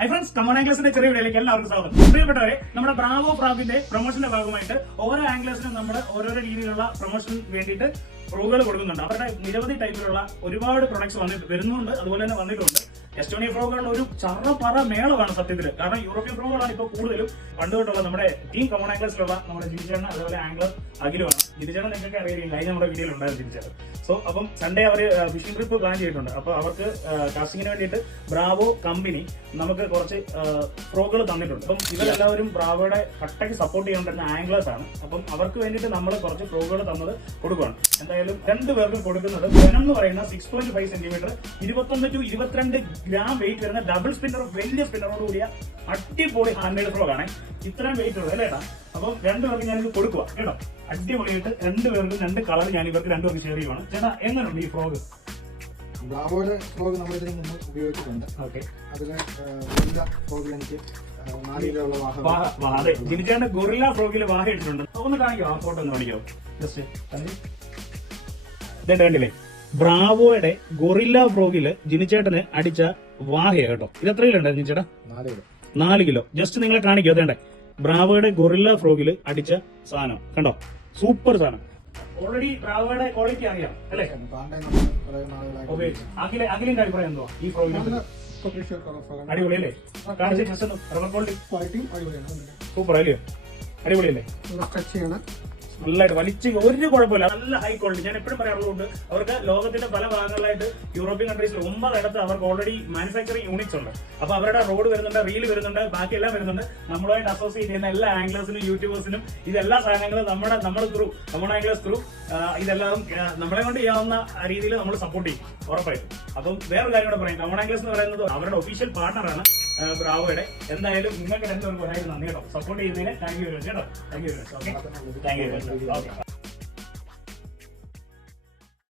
Hi friends, come on ആംഗ്ലേഴ്സിന്റെ ചെറിയ വീഡിയോയിലേക്ക് എല്ലാവർക്കും സ്വാഗതം. പ്രിയപ്പെട്ടവരെ, നമ്മുടെ ബ്രാവോ ഫ്രോഗിന്റെ പ്രൊമോഷന്റെ ഭാഗമായിട്ട് ഓരോ ആംഗ്ലേഴ്സിനും നമ്മൾ ഓരോരോ രീതിയിലുള്ള പ്രൊമോഷൻ വേണ്ടിയിട്ട് ഫ്രോഗുകൾ കൊടുക്കുന്നുണ്ട്. അവരുടെ നിരവധി ടൈപ്പിലുള്ള ഒരുപാട് പ്രൊഡക്ട്സ് വരുന്നുണ്ട്, അതുപോലെ തന്നെ വന്നിട്ടുണ്ട്. എസ്റ്റോണിയ ഫ്രോഗുകളുടെ ഒരു ചറപ്പറ മേളമാണ് സത്യത്തിൽ. കാരണം യൂറോപ്യൻ ഫ്രോഗുകളാണ് ഇപ്പോൾ കൂടുതലും പണ്ടുതൊട്ടുള്ള നമ്മുടെ ടീം കമോൺ ആംഗ്ലേഴ്സിലുള്ള നമ്മുടെ ജിനിച്ചേട്ടൻ, അതുപോലെ ആംഗ്ലർ അഖിലുമാണ്. ജിനിച്ചേട്ടൻ നിങ്ങൾക്ക് അറിയാം, കഴിഞ്ഞ നമ്മുടെ വീഡിയോയിൽ ഉണ്ടായിരുന്നു ജിനിച്ചേട്ടൻ. സോ അപ്പം സൺഡേ അവർ ഫിഷിംഗ് ട്രിപ്പ് പ്ലാൻ ചെയ്തിട്ടുണ്ട്. അപ്പോൾ അവർക്ക് കാസ്റ്റിങ്ങിന് വേണ്ടിയിട്ട് ബ്രാവോ കമ്പനി നമുക്ക് കുറച്ച് ഫ്രോഗുകൾ തന്നിട്ടുണ്ട്. അപ്പം ഇവരെല്ലാവരും ബ്രാവോയുടെ കട്ടയ്ക്ക് സപ്പോർട്ട് ചെയ്യേണ്ടുന്ന ആംഗ്ലേഴ്സ് ആണ്. അപ്പം അവർക്ക് വേണ്ടിയിട്ട് നമ്മൾ കുറച്ച് ഫ്രോഗുകൾ തന്നത് കൊടുക്കുകയാണ്. എന്തായാലും രണ്ടുപേർക്കും കൊടുക്കുന്നത് വെനം എന്ന് പറയുന്ന 6.5 സെന്റിമീറ്റർ 21 to 22 ഗ്രാം വെയിറ്റ് വരുന്ന ഡബിൾ സ്പിന്നർ, വലിയ സ്പിന്നറോട് കൂടിയ അടിപൊളി ഹാൻഡ് മെയ്ഡ് ഫ്രോഗ് ആണ്. ഇത്രയും വെയിറ്റ് ഉള്ളത് അല്ലേടാ. അപ്പം രണ്ടുപേർക്ക് ഞാനിത് കൊടുക്കുക കേട്ടോ. അടിപൊളിയായിട്ട് രണ്ടുപേർക്കും രണ്ട് കളർ ഞാൻ ഇവർക്ക് രണ്ടുപേർക്ക് ഷെയർ ചെയ്യുവാണ്. ചേട്ടാ, എങ്ങനെയുണ്ട് ഈ ഫ്രോഗ്? ബ്രാവോയുടെ ഫ്രോഗ് നമ്മൾ ഇതിന് മുമ്പ് ഉപയോഗിച്ചിട്ടുണ്ട്. ഓക്കെ, അതില് ഫ്രോഗിൽ എനിക്ക് 4 കിലോ ഉള്ള വാഹ. അതെ, ജിനിച്ചാന്റെ ഗൊറില്ല ഫ്രോഗിൽ വാഹ ഇട്ടിട്ടുണ്ട്. ഒന്ന് കാണിക്കോ, ആ ഫോട്ടോ ഒന്ന് കാണിക്കോ ജസ്റ്റ്. കണ്ടില്ലേ, ബ്രാവോയുടെ ഗൊറില്ല ഫ്രോഗില് ജിനിച്ചേട്ടന് അടിച്ച വാഹയ കേട്ടോ. ഇത് എത്ര കിലോ ഉണ്ടായിരുന്നു ജിനിച്ചേട്ടാ? 4 കിലോ. ജസ്റ്റ് നിങ്ങളെ കാണിക്കോ. അതേണ്ടേ, ബ്രാവോയുടെ ഗൊറില്ല ഫ്രോഗില് അടിച്ച സാധനം കണ്ടോ, സൂപ്പർ സാധനം. ഓൾറെഡി ബ്രാവോയുടെ ക്വാളിറ്റി അറിയാം അല്ലേ? അഖിലിന്റെ അഭിപ്രായം എന്തോ ഈ ഫ്രോഗിന്? അടിപൊളിയല്ലേ? റബ്ബർ ക്വാളിറ്റി സൂപ്പർ അല്ലയോ? അടിപൊളിയല്ലേ? നല്ലതായിട്ട് വലിച്ച് ഒരു കുഴപ്പമില്ല, നല്ല ഹൈ ക്വാളിറ്റി. ഞാൻ എപ്പോഴും പറയാറുള്ളതുകൊണ്ട് അവർക്ക് ലോകത്തിന്റെ പല ഭാഗങ്ങളിലായിട്ട് യൂറോപ്യൻ കൺട്രീസിൽ 9 ഇടത്ത് അവർക്ക് ഓൾറെഡി മാനുഫാക്ചറിംഗ് യൂണിറ്റ്സ് ഉണ്ട്. അപ്പൊ അവരുടെ റോഡ് വരുന്നുണ്ട്, റീൽ വരുന്നുണ്ട്, ബാക്കിയെല്ലാം വരുന്നുണ്ട്. നമ്മളുമായിട്ട് അസോസിയേറ്റ് ചെയ്യുന്ന എല്ലാ ആംഗ്ലേഴ്സിനും യൂട്യൂബേഴ്സിനും ഇതെല്ലാ സാധനങ്ങളും നമ്മുടെ ത്രൂ, കമോൺ ആംഗ്ലേഴ്സ് ത്രൂ ഇതെല്ലാം നമ്മളെ കൊണ്ട് ചെയ്യാവുന്ന രീതിയിൽ നമ്മൾ സപ്പോർട്ട് ചെയ്യും ഉറപ്പായിട്ടും. അപ്പം വേറൊരു കാര്യം കൂടെ പറയാം, കമോൺ ആംഗ്ലേഴ്സ് എന്ന് പറയുന്നത് അവരുടെ ഒഫീഷ്യൽ പാർട്ണറാണ് ബ്രാവോയുടെ. എന്തായാലും നിങ്ങൾക്ക് രണ്ടുപേർക്കും നന്ദി കേട്ടോ, സപ്പോർട്ട് ചെയ്യുന്നതിന്. താങ്ക് യു വെരി മച്ച് കേട്ടോ. Thank you very much. Okay, thank you very much. Okay.